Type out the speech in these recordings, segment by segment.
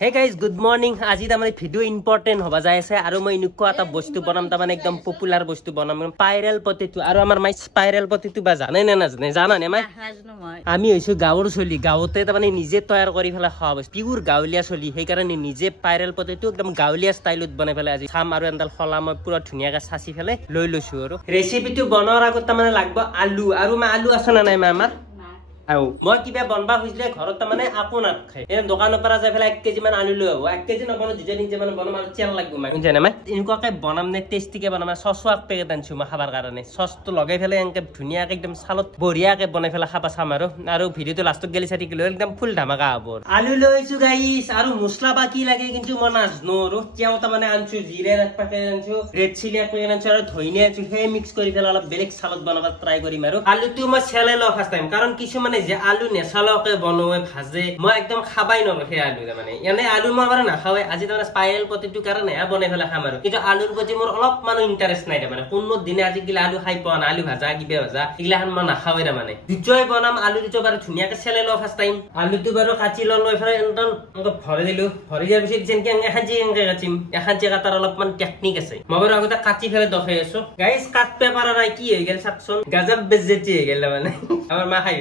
Hey guys, good morning. আজি তামানে video important হবা যাই আছে আৰু মই ইনুকো এটা বস্তু বনাম তামানে একদম পপুলাৰ বস্তু বনাম স্পাইৰাল পটেটো আৰু আমাৰ মাই স্পাইৰাল পটেটো বা জানে না নাজানে জানানে মাই আমি হইছো গাঁৱৰ চলি গাঁৱতে তামানে নিজে তৈয়াৰ কৰি ফেলা খাওয়া বস্তু পিউৰ গাঁৱলীয়া চলি সেই কাৰণে নিজে স্পাইৰাল পটেটো একদম গাঁৱলীয়া ষ্টাইলত বনাই ফেলা আজি খাম আৰু এন্দাল খলা মই পুৰা ধুনিয়াকৈ সাচি ফেলে লৈ লৈছো আৰু ৰেচিপিটো বনোৱাৰ আগত তামানে লাগব আলু আৰু মা আলু আছে না নাই মা আমাৰ মই কিবা বনবা খুজিলে ঘৰত তামানে আকো নাখায় এ দোকানৰ পৰা যাই ফেলা 1 কেজি মান আলু লৈ আহো 1 কেজি নবনো দুজন নিজে মানে বনাম আৰু চেল লাগব মাই জানে মাই ইনকুৱাকে বনাম নে টেস্টিকে বনাম সসৱাক পেকেট আনছো মই খাবাৰ কাৰণে সসটো লগাই ফেলে এনেকে ধুনিয়াকে একদম সালত বঢ়িয়াকে বনাই ফেলা খাবা চাম আৰু ভিডিওটো লাষ্টত গেলি চাটি কিলো একদম ফুল ধামাকা হ'ব আলু লৈছো গাইস আৰু মছলা বাকি লাগে কিন্তু মই নাজনো আৰু কেও তামানে আনছো জিৰা এক পেকেট আনছো ৰেড চিলি এক পেকেট আনছো আৰু ধইনা আনছো হে মিক্স কৰি ফেলা অলপ বেলেগ সালত বনাবা ট্ৰাই কৰিম আৰু আলুটো মই চেলে ল ফাৰ্স্ট টাইম কাৰণ কিছু মানে যে আলু নেছালকে বনোৱে ভাজে মই একদম খাবাই নল হে আলু মানে এনে আলু মই বাৰে না খাওয়ে আজি তামানে স্পাইৰাল পটেটো কাৰণে বনাই ফেলা খাম আৰু কিন্তু আলুৰ প্ৰতি মোৰ অলপ মানে ইন্টাৰেস্ট নাই মানে কোনো দিনে আজি গিলা আলু খাই পোৱা না আলু ভাজা কিবা ভাজা ইগলাখান মই নাখাওয়ে মানে দুজয় বনাম আলু দুটো বাৰে ধুনিয়াকে চেলে ল ফাৰ্স্ট টাইম আলুটো বাৰে কাটি লৈ ফেলে এন্ডল ভৰাই দিলো ভৰাই দিয়াৰ পিছত যেনকে এখানজি এনকে কাটিম এখানজি কাটাৰ অলপমান টেকনিক আছে মই বাৰে আগতে কাটি ফেলে দখাই আছো গাইস কাট পেপাৰ নাই কি হৈ গেল সাকচোন গজব বেজতি হৈ গেল মানে আমাৰ মা খাই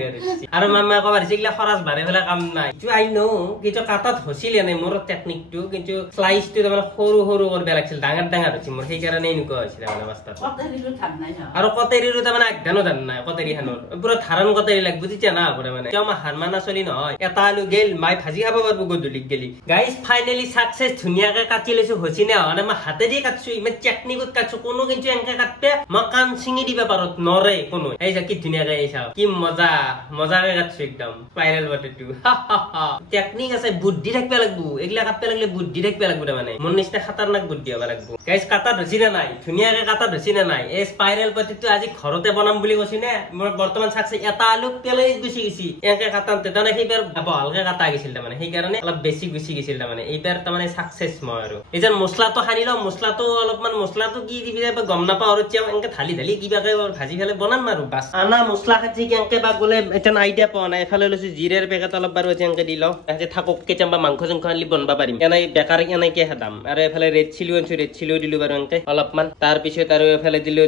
আৰু মামা কবার সিগলা খরচ বারে ফেলা কাম নাই তো আই নো কিছু কাটাত হছিলে নাই মোর টেকনিকটো কিন্তু স্লাইসটো মানে সৰু সৰু কৰবে লাগছিল ডাঙৰ ডাঙৰ হৈছে মোৰ সেই কাৰণে এনেকুৱা হৈছিল মানে মাস্টাৰ কতেৰিৰো ধান নাই আৰু কতেৰিৰো মানে একদানো ধান নাই কতেৰি হানৰ পুৰা ধাৰণ কতেৰি লাগ বুজিছা না পৰে মানে কিয় মা হাৰমানা চলি নহয় এটা আলু গেল মাই ভাজি খাব পারবো গদুলিক গেলি গাইস ফাইনালি সাকসেস ধুনিয়াকে কাটি লৈছো হচিনে মানে মই হাতে দি কাটছো ইমান টেকনিকত কাটছো কোনো কিন্তু এনেকে কাটপে মই কান চিঙি দিবা পাৰো নৰে কোনো এই যে কি ধুনিয়াকে এইছা কি মজাকে কাটছো একদম স্পাইরাল পটেটো টেকনিক আছে বুদ্ধি থাকবে লাগবো এগলা কাটতে লাগলে বুদ্ধি থাকবে লাগবো মানে মন নিচনা খতরনাক বুদ্ধি হবা লাগবো গাইস কাটা ধছি না নাই ধুনিয়াকে কাটা ধছি না নাই এই স্পাইরাল পটেটো আজি ঘৰতে বনাম বুলি কৈছি না মোৰ বৰ্তমান সাকছে এটা আলু পেলে গুছি গিছি এনেকে কাটান তেতানে সেইবাৰ ভালকে কাটা গিছিল মানে সেই কাৰণে অলপ বেছি গুছি গিছিল মানে এইবাৰ মানে সাকসেস মই আৰু এজন মছলাটো হানি ল মছলাটো অলপমান মছলাটো কি দিবি গম নাপা আৰু চিয়া এনেকে ঢালি কিবাকে ভাজি ফেলে বনাম আৰু বাস আনা মছলা খাজি কেনকে বা গলে এটা আইডিয়া পোৱা নাই এফালে লৈছো জিৰাৰ পেকেট অলপ বাৰো এনেকে দি লও যে থাকক কেতিয়াবা মাংস জংখ আনলি বনবা পাৰিম এনেই বেকাৰ এনেকে হেদাম আৰু এফালে ৰেড চিলিও আনছো ৰেড চিলিও দিলো বাৰো এনেকে অলপমান তাৰ পিছত আৰু এফালে দিলো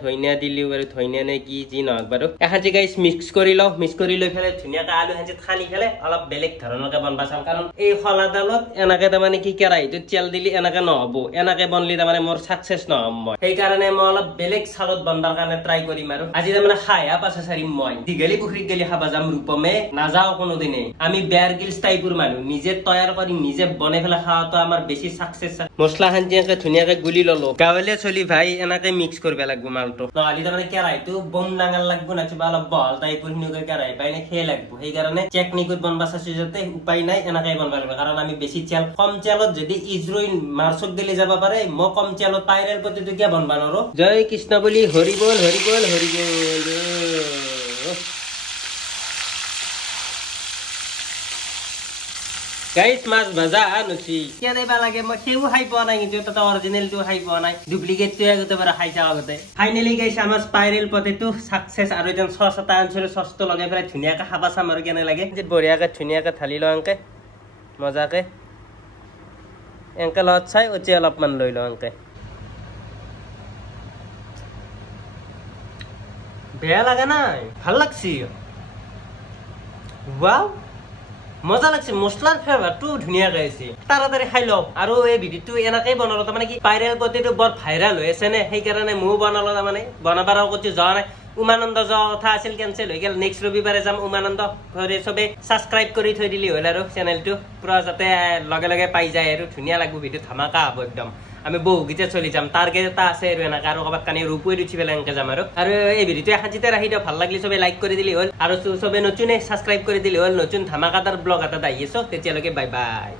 ধইনা দিলো বাৰো ধইনা নে কি যি নহক বাৰো এখাজি গাইস মিক্স কৰি লও মিক্স কৰি লৈ ফেলে ধুনিয়াকে আলু হাজি খানি ফেলে অলপ বেলেগ ধৰণকে বনবা চাম কাৰণ এই খলাদালত এনেকে তাৰমানে কি কেৰাহীটো তেল দিলি এনেকে নহব এনেকে বনলি তাৰমানে মোৰ সাকসেস নহম মই সেই কাৰণে মই অলপ বেলেগ সালত বনবাৰ কাৰণে ট্ৰাই কৰিম আৰু আজি তাৰমানে খায়া পাছে সাৰিম মই দিগলি পুখুৰী গেলি খাবা যাম ৰূপমে নাযাও কোনোদিনে আমি বেয়াৰ গিলস টাইপৰ মানুহ নিজে তৈয়াৰ কৰি নিজে বনাই ফেলা খাওয়াটো আমাৰ বেছি সাকসেস মছলা হানজিয়াকে ধুনিয়াকে গুলি ললো গাৱলে চলি ভাই এনেকে মিক্স কৰিব লাগবো মালটো নহলি তাৰমানে কেৰাহীটো বম ডাঙৰ লাগবো না কিবা অলপ বহল টাইপৰ হিনুকে কেৰাহী পাইনে খেয়ে লাগবো সেই কাৰণে টেকনিকত বনবা চাইছো যাতে উপায় নাই এনেকে বনবা লাগিব কাৰণ আমি বেছি তেল কম তেলত যদি ইজৰইন মাৰ্চক গেলি যাব পাৰে মই কম তেলত স্পাইৰাল পটেটো কিয়া বনবা নৰো জয় কৃষ্ণ বুলি হৰি বল হৰি বল হৰি বল গাইস মাছ ভাজা আনছি কিয়া দেবা লাগে মই সেও খাই পোৱা নাই কিন্তু এটা অৰিজিনালটো খাই পোৱা নাই ডুপ্লিকেটটো আগতে বাৰ খাই চাও আগতে ফাইনালি গাইস আমাৰ স্পাইৰাল পটেটো সাকসেস আৰু যেন সস এটা আনছিল সসটো লগাই ফেলাই ধুনিয়াকে খাবা চাম আৰু কেনে লাগে যে বঢ়িয়াকে ধুনিয়াকে ঢালি লও এনেকে মজাকে এনেকে লগত চাই অতি অলপমান লৈ লও এনেকে বেয়া লাগে নাই ভাল লাগছি ওয়াও মজা লাগছে মছলাৰ ফ্লেভাৰটো ধুনিয়া গাইছে তাড়াতাড়ি খাই লও আৰু এই ভিডিওটো এনেকৈ বনালো তাৰমানে কি স্পাইৰাল পটেটো বৰ ভাইৰাল হৈ আছে নে সেই কাৰণে মই বনালো তাৰমানে বনাবাৰ কতি যোৱা নাই উমানন্দ যোৱা কথা আছিল কেনসেল হৈ গেল নেক্সট ৰবিবাৰে যাম উমানন্দ ঘৰে সবে সাবস্ক্ৰাইব কৰি থৈ দিলি হ'ল আৰু চেনেলটো পুৰা যাতে লগে লগে পাই যায় আৰু ধুনিয়া লাগব ভিডিও ধামাকা হ'ব একদম আমি বহু গীতে চলি যাম টার্গেট এটা আছে আৰু এনেকা আৰু কবাত কানি ৰূপই উঠি পেলাই এনেকে যাম আৰু এই ভিডিওটো এখানজিতে ৰাখি দিও ভাল লাগলি সবে লাইক কৰি দিলি হ'ল আৰু সবে নতুনে সাবস্ক্ৰাইব কৰি দিলি হ'ল নতুন ধামাকাদাৰ ব্লগ এটা আহি আছে তেতিয়ালৈকে বাই বাই